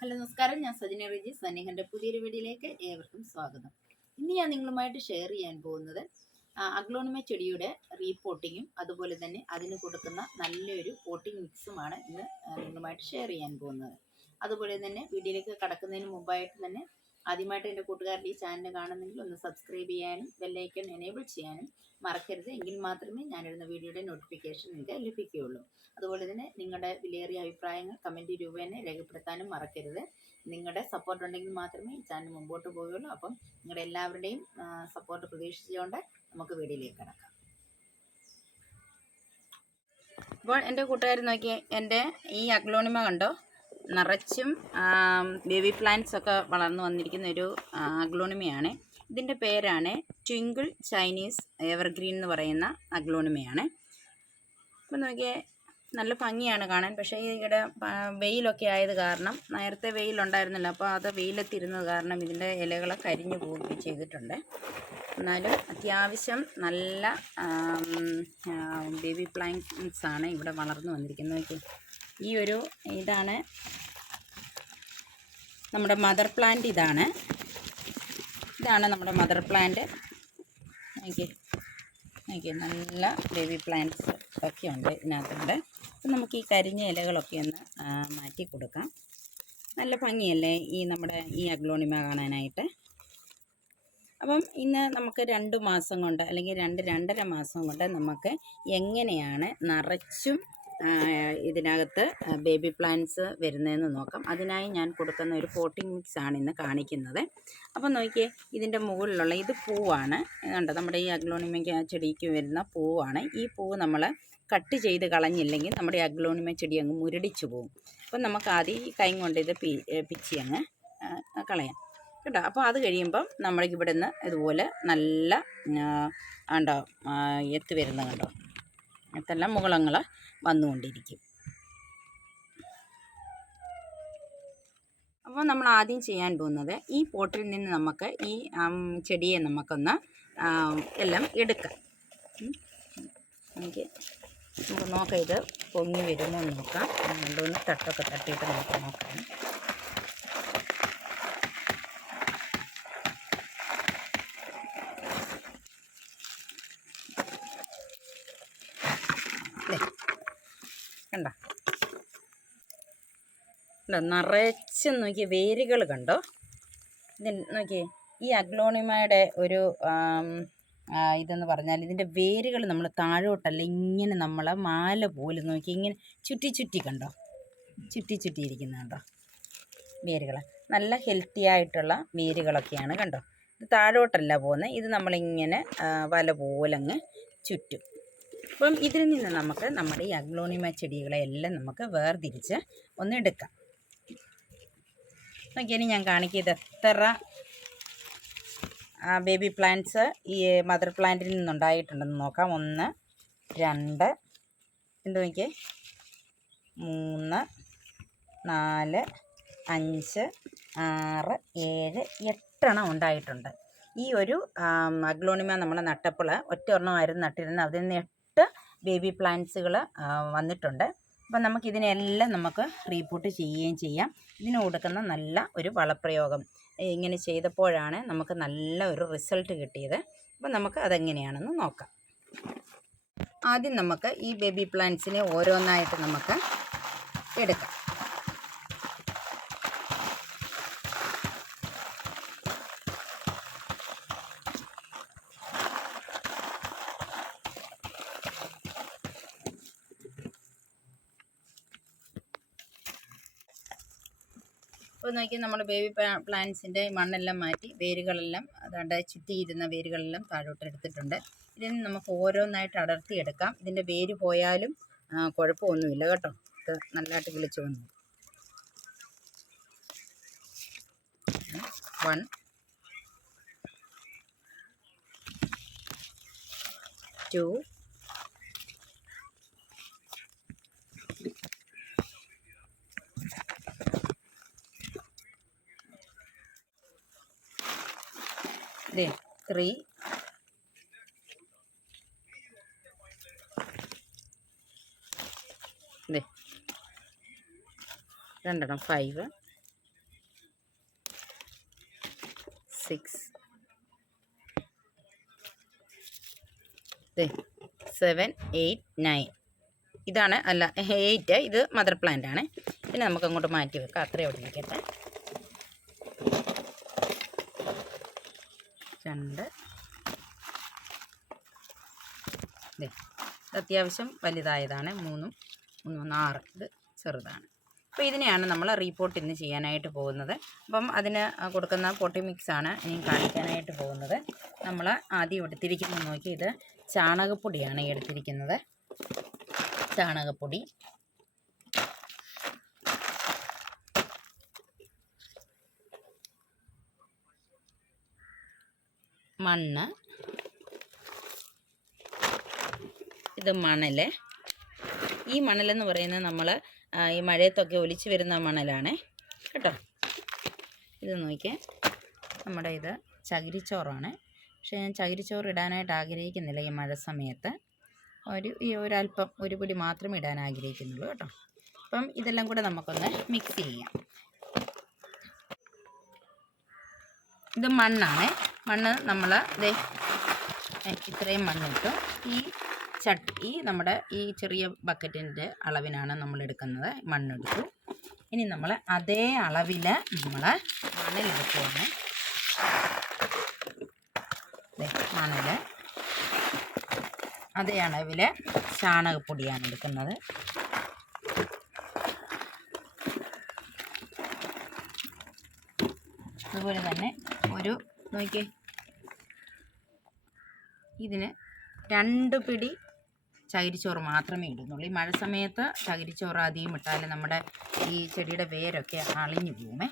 Hello നമസ്കാരം. ഞാൻ സജിന റിജി. സന്നിഹന്റെ പുതിയൊരു വീഡിയോയിലേക്ക് ഏവർക്കും സ്വാഗതം. ഇന്ന് ഞാൻ നിങ്ങളുമായിട്ട് ഷെയർ ചെയ്യാൻ പോകുന്നത് അഗ്ലോണിമ ചെടിയുടെ റീപോട്ടിങ്ങും അതുപോലെ തന്നെ അതിന് കൊടുക്കുന്ന നല്ലൊരു പോട്ടിംഗ് മിക്സുമാണ് ഇന്ന് നിങ്ങളുമായിട്ട് ഷെയർ ചെയ്യാൻ പോകുന്നത്. അതുപോലെ തന്നെ വീഡിയോയിലേക്ക് കടക്കുന്നതിന് മുമ്പായിട്ട് തന്നെ ആദ്യമായിട്ട് എന്റെ കൂട്ടുകാരുടെ ഈ ചാനൽ കാണുന്നെങ്കിൽ ഒന്ന് സബ്സ്ക്രൈബ് ചെയ്യാനും ബെല്ലൈക്കൺ എനേബിൾ ചെയ്യാനും മറക്കരുത്. എങ്കിൽ മാത്രമേ ഞാനിടുന്ന വീഡിയോയുടെ നോട്ടിഫിക്കേഷൻ നിങ്ങൾക്ക് ലഭിക്കുകയുള്ളൂ. അതുപോലെ തന്നെ നിങ്ങളുടെ വിലയേറിയ അഭിപ്രായങ്ങൾ കമന്റ് രൂപേണ രേഖപ്പെടുത്താനും മറക്കരുത്. നിങ്ങളുടെ സപ്പോർട്ട് ഉണ്ടെങ്കിൽ മാത്രമേ ഈ ചാനൽ മുമ്പോട്ട് പോവുകയുള്ളൂ. അപ്പം നിങ്ങളുടെ എല്ലാവരുടെയും സപ്പോർട്ട് പ്രതീക്ഷിച്ചുകൊണ്ട് നമുക്ക് വീഡിയോയിലേക്ക് കിടക്കാം. അപ്പോൾ എന്റെ കൂട്ടുകാർ നോക്കി എന്റെ ഈ അഗ്ലോണിമ കണ്ടോ? നിറച്ചും ബേബി പ്ലാന്റ്സ് ഒക്കെ വളർന്നു വന്നിരിക്കുന്ന ഒരു അഗ്ലോണിമയാണ്. ഇതിന്റെ പേരാണ് ട്വിങ്കിൾ ചൈനീസ് എവർഗ്രീൻ എന്ന് പറയുന്ന അഗ്ലോണിമയാണ്. അപ്പം നോക്കിയേ നല്ല ഭംഗിയാണ് കാണാൻ. പക്ഷേ ഇവിടെ വെയിലൊക്കെ ആയത് കാരണം നേരത്തെ വെയിലുണ്ടായിരുന്നില്ല. അപ്പോൾ അത് വെയിലെത്തിരുന്നത് കാരണം ഇതിന്റെ ഇലകൾ കരിഞ്ഞു പോവുകയും ചെയ്തിട്ടുണ്ട്. എന്നാലും അത്യാവശ്യം നല്ല ബേബി പ്ലാന്റ്സ് ആണ് ഇവിടെ വളർന്നു വന്നിരിക്കുന്നത്. ഈ ഒരു ഇതാണ് നമ്മുടെ മദർ പ്ലാന്റ് ഇതാണ്. ഇതാണ് നമ്മുടെ മദർ പ്ലാന്റ് നോക്കി നല്ല ബേബി പ്ലാന്റ്സ് ഒക്കെ ഉണ്ട് ഇതിനകത്തുണ്ട്. അപ്പം നമുക്ക് ഈ കരിഞ്ഞ ഇലകളൊക്കെ ഒന്ന് മാറ്റി കൊടുക്കാം. നല്ല ഭംഗിയല്ലേ ഈ നമ്മുടെ ഈ അഗ്ലോണിമ കാണാനായിട്ട്? അപ്പം ഇന്ന് നമുക്ക് രണ്ട് മാസം കൊണ്ട് അല്ലെങ്കിൽ രണ്ട് രണ്ടര മാസം കൊണ്ട് നമുക്ക് എങ്ങനെയാണ് നിറച്ചും ഇതിനകത്ത് ബേബി പ്ലാന്റ്സ് വരുന്നതെന്ന് നോക്കാം. അതിനായി ഞാൻ കൊടുക്കുന്ന ഒരു പോട്ടിംഗ് മിക്സ് ആണ് ഇന്ന് കാണിക്കുന്നത്. അപ്പോൾ നോക്കിയേ ഇതിന്റെ മുകളിലുള്ള ഇത് പൂവാണ്. കണ്ടോ നമ്മുടെ ഈ അഗ്ലോണിമയ്ക്ക് ചെടിക്ക് വരുന്ന പൂവാണ്. ഈ പൂവ് നമ്മൾ കട്ട് ചെയ്ത് കളഞ്ഞില്ലെങ്കിൽ നമ്മുടെ അഗ്ലോണിമ ചെടി അങ്ങ് മുരടിച്ചു പോകും. അപ്പം നമുക്ക് ആദ്യം ഈ കൈ കൊണ്ട് ഇത് പി പിച്ചി അങ്ങ് കളയാം. കേട്ടോ? അപ്പോൾ അത് കഴിയുമ്പം നമ്മൾക്ക് ഇവിടെ നിന്ന് ഇതുപോലെ നല്ല ഉണ്ടോ എത്തി വരുന്ന കണ്ടോ? എത്തെല്ലാം മുകളങ്ങൾ വന്നുകൊണ്ടിരിക്കും. അപ്പോൾ നമ്മൾ ആദ്യം ചെയ്യാൻ പോകുന്നത് ഈ പോട്ടിൽ നിന്ന് നമുക്ക് ഈ ചെടിയെ നമുക്കൊന്ന് എല്ലാം എടുക്കാം. എനിക്ക് നമുക്ക് നോക്കാം ഇത് പൊങ്ങി വരുമോ എന്ന് നോക്കാം. രണ്ടുമൂന്ന് തട്ടൊക്കെ തട്ടിയിട്ട് നമുക്ക് നോക്കാം ദേ, കണ്ടോ കണ്ടോ? നിറച്ച് നോക്കിയ വേരുകൾ കണ്ടോ? ഇത് നോക്കിയേ ഈ അഗ്ലോണിമയുടെ ഒരു ഇതെന്ന് പറഞ്ഞാൽ ഇതിന്റെ വേരുകൾ നമ്മൾ താഴോട്ടല്ല ഇങ്ങനെ നമ്മൾ മാല പോലെ നോക്കി ഇങ്ങനെ ചുറ്റി ചുറ്റി കണ്ടോ? ചുറ്റി ചുറ്റി ഇരിക്കുന്ന കണ്ടോ? വേരുകൾ നല്ല ഹെൽത്തി ആയിട്ടുള്ള വേരുകളൊക്കെയാണ് കണ്ടോ? ഇത് താഴോട്ടല്ല പോകുന്നത് ഇത് നമ്മളിങ്ങനെ വല പോലെ അങ്ങ് ചുറ്റും. അപ്പം ഇതിൽ നിന്ന് നമുക്ക് നമ്മുടെ ഈ അഗ്ലോണിമ ചെടികളെ എല്ലാം നമുക്ക് വേർതിരിച്ച് ഒന്ന് എടുക്കാം. നോക്കിയാൽ ഞാൻ കാണിക്കിയത്. എത്ര ബേബി പ്ലാന്റ്സ് ഈ മദർ പ്ലാന്റിൽ നിന്നുണ്ടായിട്ടുണ്ടെന്ന് നോക്കാം. ഒന്ന് രണ്ട് എന്ത് നോക്കിയേ? മൂന്ന് നാല് അഞ്ച് ആറ് ഏഴ് എട്ടെണ്ണം ഉണ്ടായിട്ടുണ്ട്. ഈ ഒരു അഗ്ലോണിമ നമ്മൾ നട്ടപ്പോൾ ഒറ്റ ഒരെണ്ണമായിരുന്നു നട്ടിരുന്നത്. അതിൽ നിന്ന് എട്ട് ബേബി പ്ലാന്റ്സുകൾ വന്നിട്ടുണ്ട്. അപ്പം നമുക്കിതിനെല്ലാം നമുക്ക് റീപോട്ട് ചെയ്യുകയും ചെയ്യാം. ഇതിന് കൊടുക്കുന്ന നല്ല ഒരു വളപ്രയോഗം. ഇങ്ങനെ ചെയ്തപ്പോഴാണ് നമുക്ക് നല്ല ഒരു റിസൾട്ട് കിട്ടിയത്. അപ്പം നമുക്ക് അതെങ്ങനെയാണെന്ന് നോക്കാം. ആദ്യം നമുക്ക് ഈ ബേബി പ്ലാന്റ്സിനെ ഓരോന്നായിട്ട് നമുക്ക് എടുക്കാം. ഇപ്പോൾ നോക്കി നമ്മൾ ബേബി പ്ലാന്റ്സിന്റെ മണ്ണെല്ലാം മാറ്റി വേരുകളെല്ലാം അതാണ്ട് ചുറ്റിയിരുന്ന വേരുകളെല്ലാം താഴോട്ട് എടുത്തിട്ടുണ്ട്. ഇതിൽ നിന്ന് നമുക്ക് ഓരോന്നായിട്ട് അടർത്തിയെടുക്കാം ഇതിന്റെ വേര് പോയാലും കുഴപ്പമൊന്നുമില്ല കേട്ടോ. ഇത് നല്ലതായിട്ട് വിളിച്ചു വന്നു. വൺ ടു ദേ ത്രീ രണ്ടെണ്ണം. Five six seven eight nine ഇതാണ് അല്ല എയ്റ്റ് ഇത് മദർ പ്ലാന്റ് ആണ്. പിന്നെ നമുക്ക് അങ്ങോട്ട് മാറ്റി വെക്കാം. അത്രയും അവിടെ നിൽക്കട്ടെ അത്യാവശ്യം വലുതായതാണ്. മൂന്നും മൂന്ന് ആറ്. ഇത് ചെറുതാണ്. അപ്പോൾ ഇതിനെയാണ് നമ്മൾ റീപോർട്ട് ഇന്ന് ചെയ്യാനായിട്ട് പോകുന്നത്. അപ്പം അതിന് കൊടുക്കുന്ന പൊട്ടി മിക്സാണ് ഇനി കാണിക്കാനായിട്ട് പോകുന്നത്. നമ്മൾ ആദ്യം എടുത്തിരിക്കുന്നത് നോക്കി ഇത് ചാണകപ്പൊടിയാണ് എടുത്തിരിക്കുന്നത്. ചാണകപ്പൊടി. മണ്ണ്. ഇത് മണൽ ഈ മണലെന്ന് പറയുന്നത് നമ്മൾ ഈ മഴയത്തൊക്കെ ഒലിച്ച് വരുന്ന മണലാണ്. കേട്ടോ? ഇത് നോക്കിയേ. നമ്മുടെ ഇത് ചകിരിച്ചോറാണ്. പക്ഷേ ഞാൻ ചകിരിച്ചോറ് ഇടാനായിട്ട് ആഗ്രഹിക്കുന്നില്ല ഈ മഴ സമയത്ത്. ഒരു ഈ ഒരല്പം ഒരു പുലി മാത്രം ഇടാൻ ആഗ്രഹിക്കുന്നുള്ളൂ കേട്ടോ. അപ്പം ഇതെല്ലാം കൂടെ നമുക്കൊന്ന് മിക്സ് ചെയ്യാം. ഇത് മണ്ണാണ്. മണ്ണ് നമ്മൾ ദേ ഇത്രയും മണ്ണിട്ടു. ഈ ചട്ടി നമ്മുടെ ഈ ചെറിയ ബക്കറ്റിന്റെ അളവിനാണ് നമ്മൾ എടുക്കുന്നത് മണ്ണെടുത്തു. ഇനി നമ്മൾ അതേ അളവിൽ നമ്മൾ മണലെടുക്കുകയാണ് ദേ, മണൽ അതേ അളവിൽ ചാണകപ്പൊടിയാണ് എടുക്കുന്നത്. അതുപോലെ തന്നെ ഒരു നോക്കിയേ. ഇതിന് രണ്ട് പിടി ചകിരിച്ചോറ് മാത്രമേ ഇടുന്നുള്ളൂ. ഈ മഴ സമയത്ത് ചകിരിച്ചോറ് അധികം ഇട്ടാൽ നമ്മുടെ ഈ ചെടിയുടെ വേരൊക്കെ അളിഞ്ഞു പോകുമേ.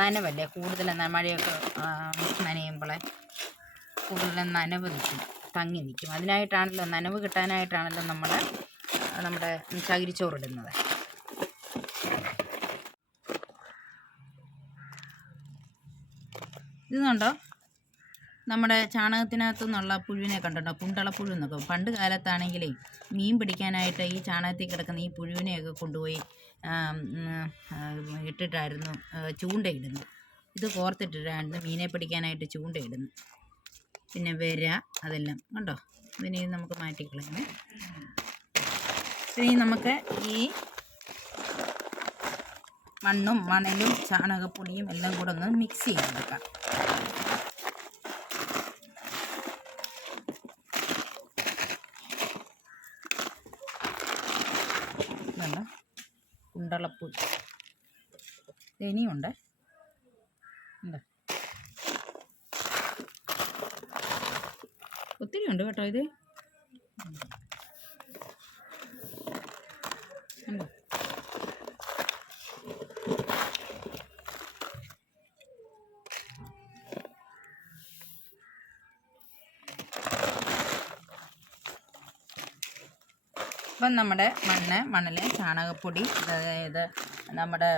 നനവല്ലേ? കൂടുതൽ മഴയൊക്കെ നനയുമ്പോൾ കൂടുതൽ നനവ് നിൽക്കും തങ്ങി നിൽക്കും അതിനായിട്ടാണല്ലോ നനവ് കിട്ടാനായിട്ടാണല്ലോ നമ്മൾ നമ്മുടെ ചകിരിച്ചോറ് ഇടുന്നത്. ഇത് കണ്ടോ നമ്മുടെ ചാണകത്തിനകത്തു നിന്നുള്ള പുഴുവിനെ കണ്ടിട്ടോ പുണ്ടളപ്പുഴു എന്നൊക്കെ. പണ്ട് കാലത്താണെങ്കിലേ മീൻ പിടിക്കാനായിട്ട് ഈ ചാണകത്തിൽ കിടക്കുന്ന ഈ പുഴുവിനെയൊക്കെ കൊണ്ടുപോയി ഇട്ടിട്ടായിരുന്നു ചൂണ്ടയിടുന്നു ഇത് കോർത്തിട്ടിട്ടായിരുന്നു മീനെ പിടിക്കാനായിട്ട് ചൂണ്ടയിടുന്നു പിന്നെ വര അതെല്ലാം കണ്ടോ? ഇതിനെ നമുക്ക് മാറ്റിക്കളയണേ ഇനി നമുക്ക് ഈ മണ്ണും മണലും ചാണകപ്പൊടിയും എല്ലാം കൂടെ ഒന്ന് മിക്സ് ചെയ്ത് ചെയ്തെടുക്കാം ഇതല്ല കുണ്ടളപ്പുഴ ഇനിയുണ്ട് ഉണ്ട്. ഒത്തിരി ഉണ്ട് കേട്ടോ ഇത്. ഉണ്ടോ. ഇപ്പം നമ്മുടെ മണ്ണ് മണൽ ചാണകപ്പൊടി അതായത് നമ്മുടെ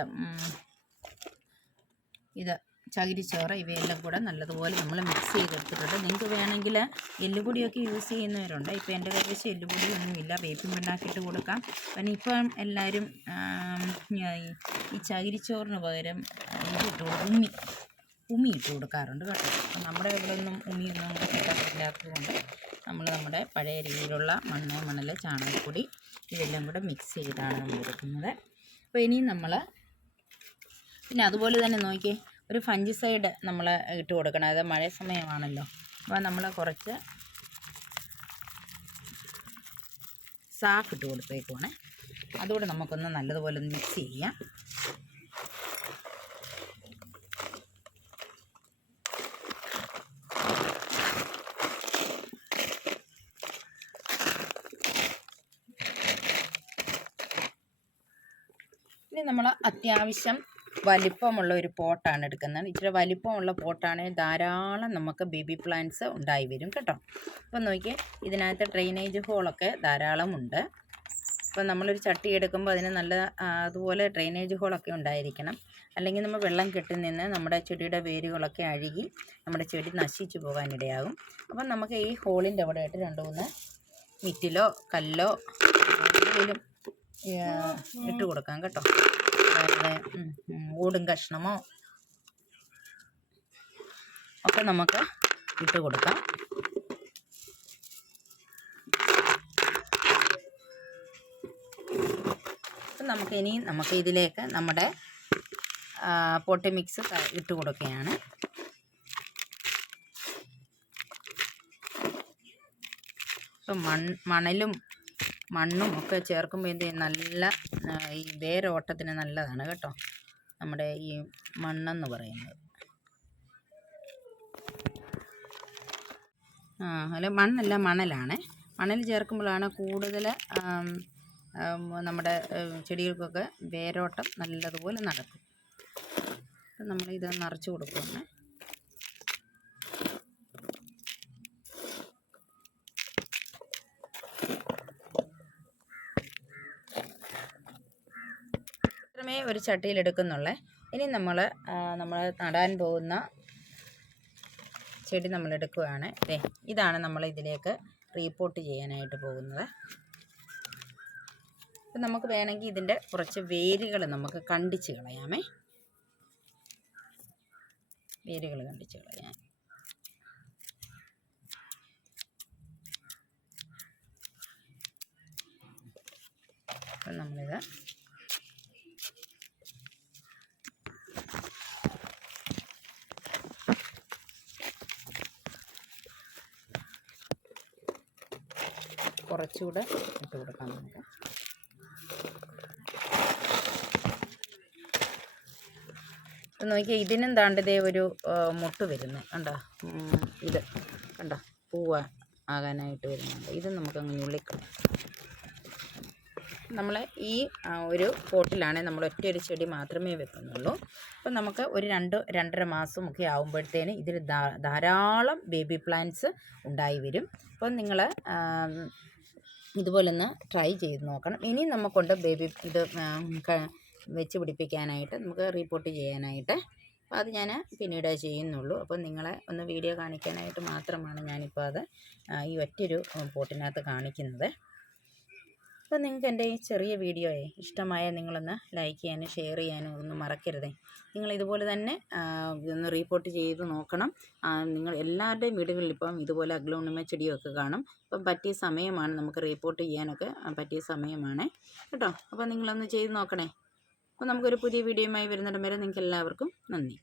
ഇത് ചകിരിച്ചോറ് ഇവയെല്ലാം കൂടെ നല്ലതുപോലെ നമ്മൾ മിക്സ് ചെയ്തെടുത്തിട്ടുണ്ട്. നിങ്ങൾക്ക് വേണമെങ്കിൽ എല്ലുപൊടിയൊക്കെ യൂസ് ചെയ്യുന്നവരുണ്ട്. ഇപ്പോൾ എന്റെ കൈവശം എല്ലുപൊടിയൊന്നുമില്ല. വേപ്പിൻ പിണ്ണാക്കിയിട്ട് കൊടുക്കാം. പിന്നെ ഇപ്പം എല്ലാവരും ഈ- ചകിരിച്ചോറിന് പകരം ഇതിട്ട് ഉമ്മി ഉമ്മി ഇട്ട് കൊടുക്കാറുണ്ട് കേട്ടോ. അപ്പം നമ്മുടെ ഇവിടെ ഒന്നും ഉമ്മിയൊന്നും കിട്ടാറില്ലാത്തതുകൊണ്ട് നമ്മൾ നമ്മുടെ പഴയ രീതിയിലുള്ള മണ്ണ് മണൽ ചാണകപ്പൊടി ഇതെല്ലാം കൂടെ മിക്സ് ചെയ്താണ് നമ്മൾ എടുക്കുന്നത്. അപ്പോൾ ഇനി നമ്മൾ പിന്നെ അതുപോലെ തന്നെ നോക്കിയേ ഒരു ഫഞ്ചിസൈഡ് നമ്മൾ ഇട്ട് കൊടുക്കണം. അത് മഴ സമയമാണല്ലോ. അപ്പോൾ നമ്മൾ കുറച്ച് സാഫ് ഇട്ട് കൊടുത്തേക്കുവാണ്. അതുകൂടെ നമുക്കൊന്ന് നല്ലതുപോലെ ഒന്ന് മിക്സ് ചെയ്യാം. ഇനി നമ്മൾ അത്യാവശ്യം വലിപ്പമുള്ള ഒരു പോട്ടാണ് എടുക്കുന്നത്. ഇച്ചിരി വലിപ്പമുള്ള പോട്ടാണെങ്കിൽ ധാരാളം നമുക്ക് ബേബി പ്ലാന്റ്സ് ഉണ്ടായി വരും കേട്ടോ. അപ്പം നോക്കി ഇതിനകത്ത് ഡ്രെയിനേജ് ഹോളൊക്കെ ധാരാളം ഉണ്ട് അപ്പം നമ്മളൊരു ചട്ടി എടുക്കുമ്പോൾ അതിന് നല്ല അതുപോലെ ഡ്രെയിനേജ് ഹോളൊക്കെ ഉണ്ടായിരിക്കണം. അല്ലെങ്കിൽ നമ്മൾ വെള്ളം കെട്ടി നിന്ന് നമ്മുടെ ചെടിയുടെ വേരുകളൊക്കെ അഴുകി നമ്മുടെ ചെടി നശിച്ചു പോകാനിടയാകും. അപ്പം നമുക്ക് ഈ ഹോളിന്റെ അവിടെ ആയിട്ട് രണ്ട് മൂന്ന് മിറ്റിലോ കല്ലോ എന്തെങ്കിലും ഇട്ട് കൊടുക്കാം കേട്ടോ. അതായത് ഓടും കഷ്ണമോ? ഒക്കെ നമുക്ക് ഇട്ട് കൊടുക്കാം. നമുക്ക് ഇനി നമുക്ക് ഇതിലേക്ക് നമ്മുടെ പൊട്ടി മിക്സ് ഇട്ട് കൊടുക്കുകയാണ്. ഇപ്പം മൺ മണലും മണ്ണും ഒക്കെ ചേർക്കുമ്പോൾ എന്ത് നല്ല ഈ വേരോട്ടത്തിന് നല്ലതാണ് കേട്ടോ. നമ്മുടെ ഈ മണ്ണെന്ന് പറയുന്നത്. അല്ല മണ്ണല്ല മണലാണ്. മണൽ ചേർക്കുമ്പോഴാണ് കൂടുതൽ നമ്മുടെ ചെടികൾക്കൊക്കെ വേരോട്ടം നല്ലതുപോലെ നടക്കും. നമ്മൾ നിറച്ച് കൊടുക്കുകയാണ് മാത്രമേ ഒരു ചട്ടിയിൽ എടുക്കുന്നുള്ളേ. ഇനി നമ്മൾ നമ്മൾ നടാൻ പോകുന്ന ചെടി നമ്മൾ എടുക്കുകയാണ് ദേ ഇതാണ് നമ്മൾ ഇതിലേക്ക് റീപോർട്ട് ചെയ്യാനായിട്ട് പോകുന്നത്. അപ്പം നമുക്ക് വേണമെങ്കിൽ ഇതിന്റെ കുറച്ച് വേരുകൾ നമുക്ക് കണ്ടിച്ച് കളയാമേ. വേരുകൾ കണ്ടിച്ച് കളയാം. അപ്പം നമ്മളിത് കുറച്ചുകൂടെ ഇട്ട് കൊടുക്കാം നമുക്ക്. നോക്കിയാൽ ഇതിനും താണ്ടതേ ഒരു മുട്ട് വരുന്നു. കണ്ടോ? ഇത് കണ്ടോ? പൂവ ആകാനായിട്ട് വരുന്നുണ്ട്. ഇത് നമുക്ക് അങ്ങ് ഞുള്ളിക്കണം നമ്മൾ ഈ ഒരു പോട്ടിലാണ് നമ്മൾ ഒറ്റ ഒരു ചെടി മാത്രമേ വെക്കുന്നുള്ളൂ. അപ്പം നമുക്ക് ഒരു രണ്ട് രണ്ടര മാസമൊക്കെ ആകുമ്പോഴത്തേന് ഇതിൽ ധാരാളം ബേബി പ്ലാന്റ്സ് ഉണ്ടായി വരും. അപ്പം നിങ്ങൾ ഇതുപോലെ ഒന്ന് ട്രൈ ചെയ്ത് നോക്കണം. ഇനി നമുക്കുണ്ട് ബേബി ഇത് വെച്ച് പിടിപ്പിക്കാനായിട്ട് നമുക്ക് റിപ്പോർട്ട് ചെയ്യാനായിട്ട്. അപ്പോൾ അത് ഞാൻ പിന്നീട് ചെയ്യുന്നുള്ളൂ. അപ്പോൾ നിങ്ങളെ ഒന്ന് വീഡിയോ കാണിക്കാനായിട്ട് മാത്രമാണ് ഞാനിപ്പോൾ അത് ഈ ഒറ്റൊരു പോട്ടിനകത്ത് കാണിക്കുന്നത്. അപ്പോൾ നിങ്ങൾക്ക് എന്റെ ഈ ചെറിയ വീഡിയോയെ ഇഷ്ടമായ നിങ്ങളൊന്ന് ലൈക്ക് ചെയ്യാനും ഷെയർ ചെയ്യാനും ഒന്നും മറക്കരുതേ. നിങ്ങൾ ഇതുപോലെ തന്നെ ഒന്ന് റീപ്പോർട്ട് ചെയ്ത് നോക്കണം. നിങ്ങൾ എല്ലാവരുടെയും വീടുകളിൽ ഇപ്പം ഇതുപോലെ അഗ്ലോണിമ ചെടിയൊക്കെ കാണും. അപ്പം പറ്റിയ സമയമാണ് നമുക്ക് റീപ്പോർട്ട് ചെയ്യാനൊക്കെ പറ്റിയ സമയമാണ്. കേട്ടോ? അപ്പോൾ നിങ്ങളൊന്ന് ചെയ്ത് നോക്കണേ. അപ്പോൾ നമുക്കൊരു പുതിയ വീഡിയോയുമായി വരുന്നിടം വരെ നിങ്ങൾക്ക് എല്ലാവർക്കും നന്ദി.